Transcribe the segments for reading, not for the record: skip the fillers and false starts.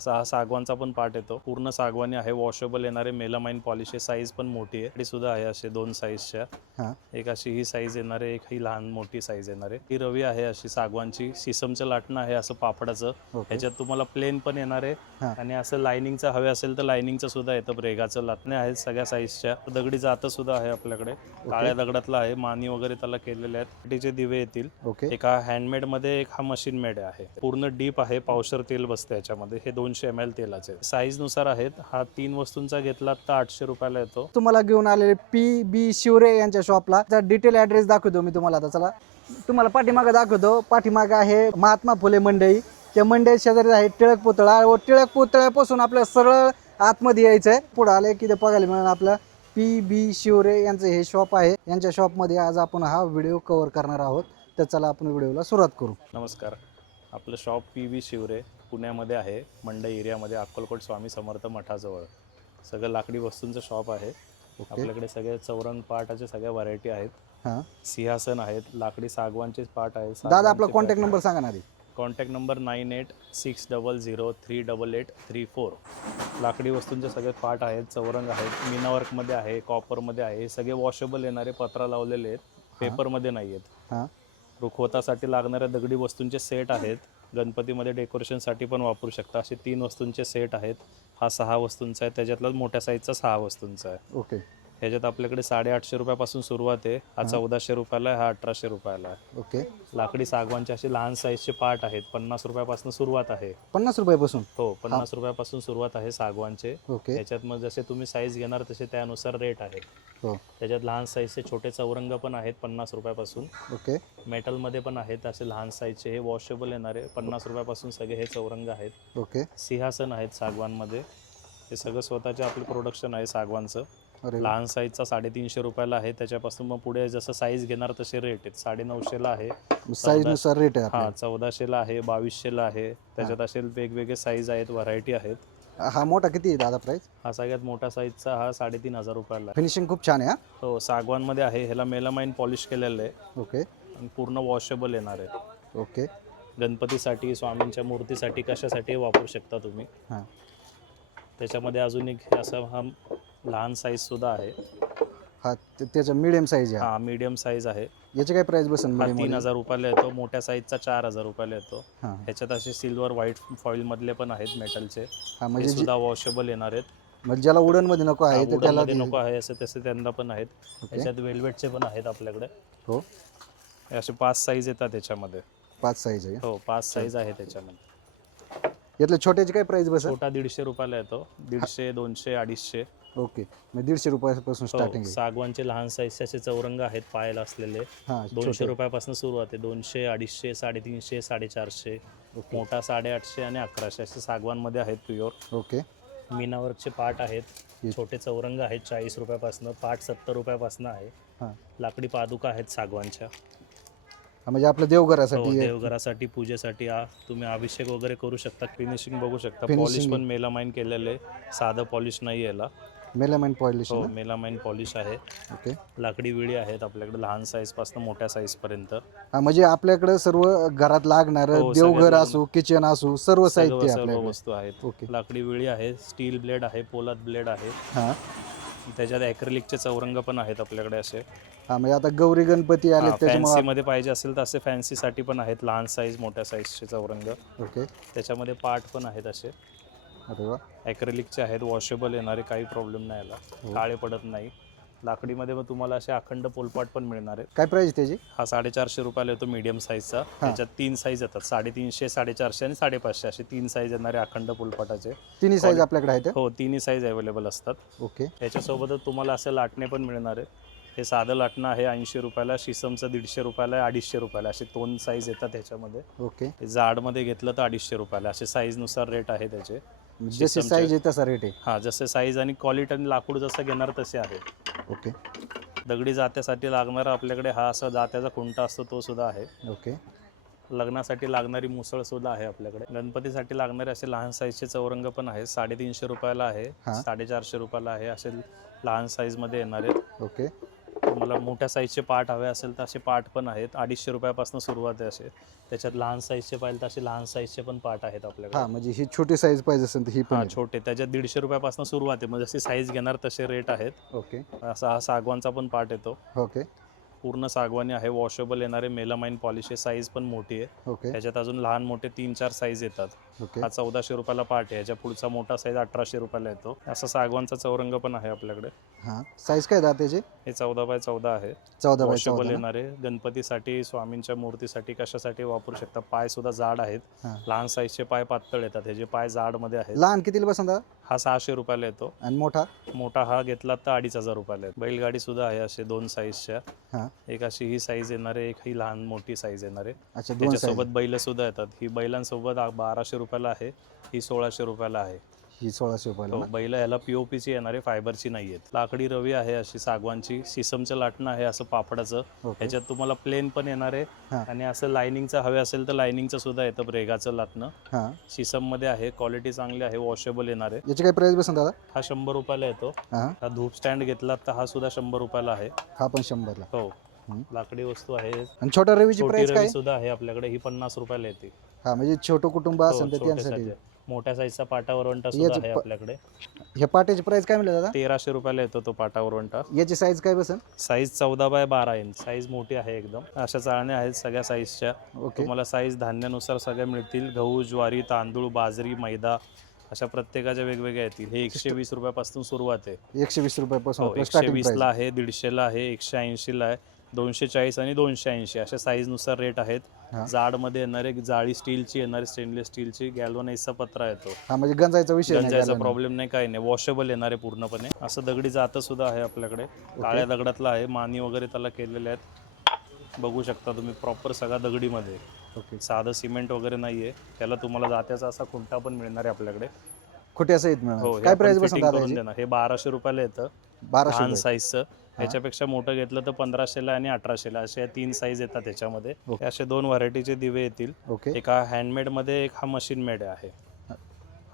सागवानचा पण पार्ट येतो, पूर्ण सागवानी आहे, वॉशेबल येणारे, मेलामाइन पॉलिश आहे, साईज पण मोठी आहे, ती सुद्धा आहे असे 2 साईजच्या. एक अशी ही साईज येणार आहे, एक ही लहान मोठी साईज येणार आहे. ही रवी आहे अशी सागवानची, सिसमचं लाटणं आहे असं पापडाचं. ह्याच्यात तुम्हाला प्लेन पण येणार आहे आणि असं लाइनिंगचं हवे असेल तर लाइनिंगचं सुद्धा येतं. ब्रेगाचं लाटणे आहेत सगळ्या साईजच्या. दगडी जातं सुद्धा आहे आपल्याकडे, काळ्या दगडातला आहे, मानी वगैरे त्याला केलेले आहेत. तिचे दिवे येतील. एक हा हँडमेड मध्ये, एक हा मशीन मेड आहे. पूर्ण डीप आहे, पावशर तेल बसतं याच्यामध्ये. हे 200 ml तेलाचे साईज नुसार आहेत. हा 3 वस्तूंचा घेतला तर 800 रुपयाला येतो. तुम्हाला घेऊन आलेले PB शिवरे यांच्या शॉपला डिटेल ॲड्रेस दाखवतो मी तुम्हाला. आता चला तुम्हाला पाठीमागं दाखवतो. पाठीमागं आहे महात्मा फुले मंडई. त्या मंडई शेजारी आहे टिळक पुतळा व टिळक पुतळ्यापासून आपल्या सरळ आतमध्ये यायचं आहे. पुढे आले की ते बघायला मिळेल आपलं PB शिवरे यांचं हे शॉप आहे. यांच्या शॉपमध्ये आज आपण हा व्हिडिओ कव्हर करणार आहोत. तर चला आपण व्हिडिओला सुरुवात करू. नमस्कार. आपलं शॉप PB शिवरे पुण्यामध्ये आहे, मंडई एरियामध्ये, अक्कलकोट स्वामी समर्थ मठाजवळ. सगळं लाकडी वस्तूंचं शॉप आहे. आपल्याकडे सगळे चौरंग पाटाचे सगळ्या व्हरायटी आहेत. सिंहासन आहेत, लाकडी सागवानचे पाट आहेत. दादा आपला कॉन्टॅक्ट नंबर सांगा ना आधी. Contact number 9860038834. लाकडी वस्तूंचे सगळे पाट आहेत, चौरंग आहेत, मीना वर्कमध्ये आहे, कॉपरमध्ये आहे. सगळे वॉशेबल येणारे, पत्रा लावलेले आहेत, पेपरमध्ये नाही आहेत. रुखवतासाठी लागणाऱ्या दगडी वस्तूंचे सेट आहेत. गणपतीमध्ये डेकोरेशनसाठी पण वापरू शकता. असे 3 वस्तूंचे सेट आहेत. हा 6 वस्तूंचा आहे, त्याच्यातला मोठ्या साईजचा 6 वस्तूंचा आहे. ह्याच्यात आपल्याकडे 850 रुपयापासून सुरुवात आहे. हा 1400 रुपयाला आहे, हा 1800 रुपयाला आहे. लाकडी सागवानचे असे लहान साईजचे पार्ट आहेत. 50 रुपयापासून सुरुवात आहे. 50 रुपयापासून? हो, 50 रुपयापासून सुरुवात आहे सागवानचे. ह्याच्यात मग जसे तुम्ही साईज घेणार तसे त्यानुसार रेट आहे. त्याच्यात लहान साईजचे छोटे चौरंग पण आहेत 50 रुपयापासून. मेटलमध्ये पण आहेत असे लहान साईजचे. हे वॉशेबल येणारे 50 रुपयापासून सगळे हे चौरंग आहेत. सिंहासन आहेत सागवानमध्ये. हे सगळं स्वतःचे आपलं प्रोडक्शन आहे सागवानचं. लहान साईजचा 350 रुपयाला आहे. त्याच्यापासून मग पुढे जसं साईज घेणार तसे रेट आहेत. 950ला आहे, साईज नुसार रेट आहे. 1400ला आहे, 2200ला आहे. त्याच्यात असे वेगवेगळे साईज आहेत, व्हरायटी आहेत. हा मोठा किती आहे दादा प्राइस? हा सगळ्यात मोठा साईजचा हा 3500 रुपयाला. फिनिशिंग खूप छान आहे. हो, सागवानमध्ये आहे. ह्याला मेलामाइन पॉलिश केलेलं आहे. आणि पूर्ण वॉशेबल येणार आहे. गणपतीसाठी, स्वामींच्या मूर्तीसाठी, कशासाठी वापरू शकता तुम्ही. त्याच्यामध्ये अजून एक असं हा लहान साईज सुद्धा आहे. हा त्याचा मीडियम साईज आहे. हा मीडियम साईज आहे. याची काय प्राइस बसेल? 3000 रुपयाला येतो. मोठ्या साईजचा 4000 रुपयाला येतो. ह्याच्यात असे सिल्वर व्हाईट फॉईल मधले पण आहेत मेटलचे. हे सुद्धा वॉशेबल येणार आहेत. म्हणजे ज्याला वुडन मध्ये नको आहे तर त्याला नको आहे असं तसे त्यांना पण आहेत. ह्याच्यात वेल्वेटचे पण आहेत आपल्याकडे. हो, असे 5 साईज येतात त्याच्यामध्ये. 5 साईज आहे. हो, 5 साईज आहे त्याच्यामध्ये. यातल्या छोट्याची काय प्राइस बसेल? छोटा 150 रुपयाला येतो. 150, 200, 250. ओके, मग 150 रुपयापासून स्टार्टिंग आहे. सागवानचे लहान साईजचे असे चौरंग आहेत पायाला असलेले. 200 रुपयापासून सुरुवात आहे. 200, 250, 350, 450. मोठा 850 आणि 1100 असे सागवानमध्ये आहेत प्युअर. मीनावर्कचे पाट आहेत. छोटे चौरंग आहेत 40 रुपयापासून. पाट 70 रुपयापासून आहे. लाकडी पादुका आहेत सागवानच्या. म्हणजे आपल्या देवघरासाठी, देवघरासाठी, पूजेसाठी तुम्ही अभिषेक वगैरे करू शकता. फिनिशिंग बघू शकता. पॉलिश पण मेलामाइन केलेलं आहे, साधं पॉलिश नाही याला. Melamine polish? हो, मेलामाइन पॉलिश आहे. लाकडी विळी आहेत आपल्याकडे लहान साईज पासून मोठ्या साईज पर्यंत. म्हणजे आपल्याकडे सर्व घरात लागणार, देवघर असो, किचन असो, सर्व साहित्य सर्व वस्तू आहेत. लाकडी विळी आहे, स्टील ब्लेड आहे, पोलाद ब्लेड आहे. त्याच्यात ॲक्रिलिकचे चौरंग पण आहेत आपल्याकडे असे. म्हणजे आता गौरी गणपती आले फॅन्सी मध्ये पाहिजे असेल तर असे फॅन्सी साठी पण आहेत लहान साईज, मोठ्या साईजचे चौरंग. त्याच्यामध्ये पार्ट पण आहेत असे. ॲक्रिलिकचे आहेत, वॉशेबल येणारे, काही प्रॉब्लेम नाही याला, काळे पडत नाही. लाकडीमध्ये मग तुम्हाला असे अखंड पोलपाट पण मिळणार आहेत. काय प्राइस त्याची? हा 450 रुपयाला येतो मीडियम साईजचा. त्याच्यात 3 साईज येतात, 350, 450 आणि 550 असे 3 साईज येणारे अखंड पोलपाटाचे. तिन्ही साईज आपल्याकडे आहेत? हो, तिन्ही साईज अवेलेबल असतात. त्याच्यासोबतच तुम्हाला असे लाटणे पण मिळणार आहेत. हे साधं लाटणं आहे 80 रुपयाला, शिसमचं 150 रुपयाला, 250 रुपयाला. असे 2 साईज येतात त्याच्यामध्ये. जाडमध्ये घेतलं तर 250 रुपयाला. असे साईजनुसार रेट आहे त्याचे. जसे साईज आहे तसा रेट आहे. जसे साईज आणि क्वालिटी आणि लाकूड जसं घेणार तसे आहे. दगडी जात्यासाठी लागणारा आपल्याकडे हा असा जात्याचा खुंटा असतो तो सुद्धा आहे. लग्नासाठी लागणारी मुसळ सुद्धा आहे आपल्याकडे. गणपतीसाठी लागणारे असे लहान साईजचे चौरंग पण आहेत. 350 रुपयाला आहे, 450 रुपयाला आहे. असे लहान साईज मध्ये येणार आहेत. तुम्हाला मोठ्या साईजचे पाट हवे असेल तर असे पाट पण आहेत. 250 रुपयापासून सुरुवात आहे असे. त्याच्यात लहान साईजचे पाहिजे तर असे लहान साईजचे पण पाट आहेत आपल्याकडे. हा म्हणजे ही छोटी साईज पाहिजे असेल तर ही पण हा आहे. छोटे त्याच्यात 150 रुपयापासून सुरुवात आहे. म्हणजे जशी साईज घेणार तसे रेट आहेत. ओके असा हा सागवानचा पण पाट येतो. ओके पूर्ण सागवानी आहे, वॉशेबल येणारे, मेलामाइन पॉलिश आहे, साईज पण मोठी आहे. ओके त्याच्यात अजून लहान मोठे 3-4 साईज येतात. ओके हा 1400 रुपयाला पाट आहे. याच्या पुढचा मोठा साईज 1800 रुपयाला येतो. असा सागवानचा चौरंग पण आहे आपल्याकडे. हा साईज काय दात्याची? हे 14x14 आहे. 14 बाय वॉशेबल 14 ना? येणारे, गणपतीसाठी, स्वामींच्या मूर्तीसाठी कशासाठी वापरू शकता. पाय सुद्धा जाड आहेत. हा. लहान साईजचे पाय पातळ येतात, ह्याचे पाय जाड मध्ये आहेत. लहान कितीला बसन दादा? हा 600 रुपयाला येतो. आणि मोठा? मोठा हा घेतला तर 2500 रुपयाला येतो. बैलगाडी सुद्धा आहे असे 2 साईजच्या. हा एक अशी ही साईज येणार आहे, एक ही लहान मोठी साईज येणार आहे. अच्छा, दोन साईज. त्याच्यासोबत बैल सुद्धा येतात. ही बैलांसोबत 1200 रुपयाला आहे, ही 1600 रुपयाला आहे. ही 1600 रुपयाला हो, ना? बैल ह्याला पीओपीची येणार आहे, फायबरची नाही आहेत. लाकडी रवी आहे अशी सागवानची. सिसमचं लाटणं आहे असं पापडाचं. ओके. ह्याच्यात तुम्हाला प्लेन पण येणार आहे हा. आणि असं लायनिंगचं हवे असेल तर लायनिंगचं सुद्धा येतं, ब्रेगाचं लाटणं. हा सिसम मध्ये आहे, क्वालिटी चांगली आहे, वॉशेबल येणार आहे. याची काय प्राइस बसन दादा? हा 100 रुपयाला येतो. हा हा धूप स्टँड घेतला तर हा सुद्धा 100 रुपयाला आहे. हा पण 100 ला. हो, लाकडी वस्तू आहे. आणि छोट्या रवीची छोटी प्राइस रवी काय? सुद्धा आहे आपल्याकडे, ही 50 रुपयाला येते. हा म्हणजे छोटं कुटुंब हो, असेल तर त्यांसाठी. छोट्यासाठी. मोठ्या साईजचा पाटा वरवंटा सुद्धा याची आहे आपल्याकडे. ह्या पाट्याची प्राइस काय म्हणलं दादा? 1300 रुपयाला येतो तो पाटा वरवंटा. याची साईज काय बसन? साईज 14x12 इंच, साईज मोठी आहे एकदम. अशा चाळण्या आहेत सगळ्या साईजच्या. ओके तुम्हाला साईज धान्यानुसार सगळ्या मिळतील. गहू, ज्वारी, तांदूळ, बाजरी, मैदा अशा प्रत्येकाच्या वेगवेगळ्या येतील. हे 120 रुपयापासून सुरुवात आहे. 120 रुपयापासून हो, आपलं स्टार्टिंग 120 ला प्राइस. आहे, 150 ला आहे, 180 ला आहे, 240 आणि 280 अशा साईजनुसार रेट आहेत. हा. जाडमध्ये येणारे जाळी स्टीलची येणारे, स्टेनलेस स्टीलची, गॅल्वनाइजचा पत्रा येतो. हा म्हणजे गंजायचा विषय नाही गंजायचा घालायला. प्रॉब्लेम नाही, काही नाही. वॉशेबल येणारे पूर्णपणे. असं दगडी जातं सुद्धा आहे आपल्याकडे. काळ्या दगडातला आहे, मानी वगैरे त्याला केलेले आहेत. बघू शकता तुम्ही, प्रॉपर सगळा दगडीमध्ये. ओके. साधं सिमेंट वगैरे नाहीये. त्याला तुम्हाला जात्याचा असा खुंटा पण मिळणार आहे आपल्याकडे. खोट्या सहित हो, मिळणार. हे काय आपण प्राइस fitting बसन दादा करून याची? देणार. हे 1200 रुपयाला येतं. 1200 लहान रुपये. साईजचं. ह्याच्यापेक्षा मोठं घेतलं तर 1500 ला आणि 1800 ला असे 3 साईज येतात त्याच्यामध्ये. हे असे 2 व्हरायटीचे दिवे येतील. ओके एक हा हँडमेड मध्ये, एक हा मशीन मेड आहे.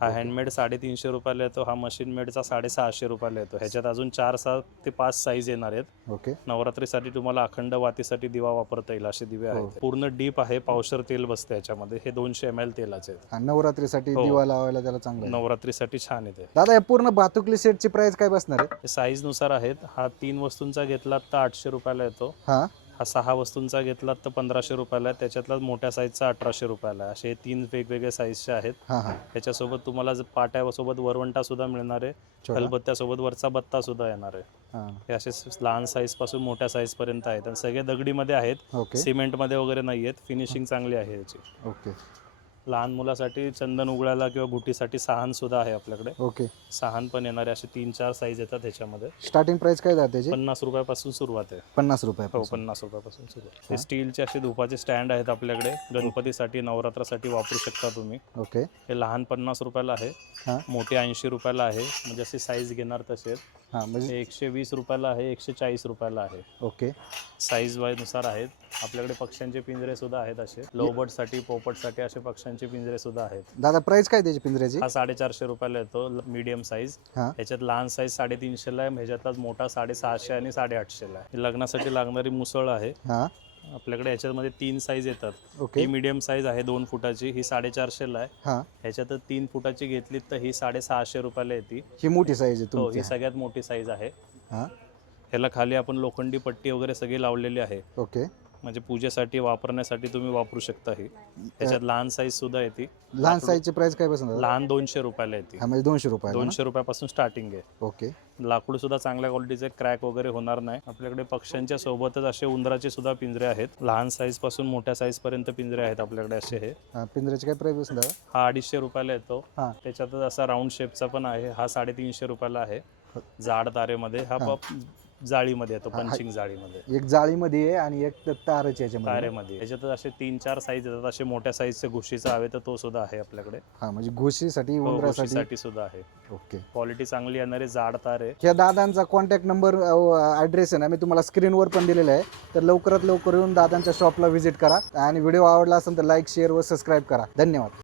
हा हँडमेड 350 रुपयाला येतो. हा मशीन मेडचा 650 रुपयाला येतो. ह्याच्यात अजून 4 ते 5 साईज येणार आहेत. ओके नवरात्रीसाठी तुम्हाला अखंड वातीसाठी दिवा वापरता येईल असे दिवे हो. आहेत. पूर्ण डीप आहे, पावशर तेल बसतं याच्यामध्ये. हे 200 ml तेलाचे आहेत. आणि नवरात्रीसाठी हो. दिवा लावायला त्याला चांगलं आहे. नवरात्रीसाठी छान येते. दादा या पूर्ण भातुकली सेटची प्राइस काय बसणार आहे? हे साईज नुसार आहेत. हा 3 वस्तूंचा घेतला तर 800 रुपयाला येतो. हा हा 6 वस्तूंचा घेतला तर 1500 रुपयाला आहे. त्याच्यातला मोठ्या साईजचा 1800 रुपयाला आहे. असे 3 वेगवेगळे साईजचे आहेत. हा हा त्याच्यासोबत तुम्हाला पाट्यासोबत वरवंटा सुद्धा मिळणार आहे. छोटा. खलबत्त्यासोबत वरचा बत्ता सुद्धा येणार आहे. हा हे असे लहान साईज पासून मोठ्या साईज पर्यंत आहेत आणि सगळे दगडीमध्ये आहेत. ओके सिमेंटमध्ये वगैरे नाही आहेत. फिनिशिंग चांगली आहे याची. ओके लहान मुलासाठी चंदन उघडायला किंवा गुटीसाठी सहान सुद्धा आहे आपल्याकडे. ओके. सहान पण येणारे असे 3-4 साईज येतात ह्याच्यामध्ये. स्टार्टिंग प्राइस काय जाते त्याची? 50 रुपयापासून सुरुवात आहे. 50 रुपये. हो, 50 रुपयापासून सुरुवात. हे स्टीलचे असे धुपाचे स्टँड आहेत आपल्याकडे. गणपतीसाठी, नवरात्रासाठी वापरू शकता तुम्ही. ओके हे लहान 50 रुपयाला आहे. हा मोठे 80 रुपयाला आहे. म्हणजे असे साईज घेणार तसेच. हा म्हणजे हे 120 रुपयाला आहे, 140 रुपयाला आहे. ओके. साईज वाईज नुसार आहेत. आपल्याकडे पक्ष्यांचे पिंजरे सुद्धा आहेत असे. लोबर्टसाठी, पोपटसाठी असे पक्ष्यांचे पिंजरे सुद्धा आहेत. दादा प्राइस काय त्याची पिंजऱ्याची? हा 450 रुपयाला येतो, मीडियम साईज. हा ह्याच्यात लहान साईज 350 ला आहे, ह्याच्यातलाच मोठा 650 आणि 850 ला आहे. लग्नासाठी लागणारी मुसळ आहे हा आपल्याकडे. ह्याच्यामध्ये 3 साईज येतात. ओके. ही मीडियम साईज आहे 2 फुटाची, ही 450 ला आहे. हा ह्याच्यात 3 फुटाची घेतली तर ही 650 रुपयाला येते. ही मोठी साईज आहे हो, तुमची. ही सगळ्यात मोठी साईज आहे. हा ह्याला खाली आपण लोखंडी पट्टी वगैरे सगळी लावलेली आहे. ओके. म्हणजे पूजेसाठी वापरण्यासाठी तुम्ही वापरू शकता. ही ह्याच्यात लहान साईज सुद्धा येते. लहान साईजची प्राइस काय बसणार दादा? लहान 200 रुपयाला येते. हा म्हणजे 200 रुपये. 200 रुपयापासून स्टार्टिंग आहे. ओके. लाकूड सुद्धा चांगल्या क्वालिटीचे, क्रॅक वगैरे होणार नाही. आपल्याकडे पक्ष्यांच्या सोबतच असे उंदराचे सुद्धा पिंजरे आहेत. लहान साईज पासून मोठ्या साईज पर्यंत पिंजरे आहेत आपल्याकडे असे. हे हा पिंजऱ्याची काय प्राइस बसणार दादा? हा 250 रुपयाला येतो. हा त्याच्यातच असा राऊंड शेपचा पण आहे. हा 350 रुपयाला आहे. जाड तारेमध्ये. हा जाळीमध्ये येतो, पंचिंग जाळीमध्ये. एक जाळीमध्ये आहे आणि एक ताराची याच्यामध्ये. तारेमध्ये. त्याच्यातच असे 3-4 साईज येतात. असे मोठ्या साईजचे घुशीचा हवे तर तो सुद्धा आहे आपल्याकडे. हा म्हणजे घुशीसाठी, हो, उंदरासाठी. घुशीसाठी सुद्धा आहे. ओके. क्वालिटी चांगली येणारे जाड तार आहे. या दादांचा कॉन्टॅक्ट नंबर, ॲड्रेस आहे ना मी तुम्हाला स्क्रीनवर पण दिलेला आहे. तर लवकरात लवकर येऊन दादांच्या शॉपला व्हिजिट करा आणि व्हिडिओ आवडला असेल तर लाईक, शेअर व सबस्क्राईब करा. धन्यवाद.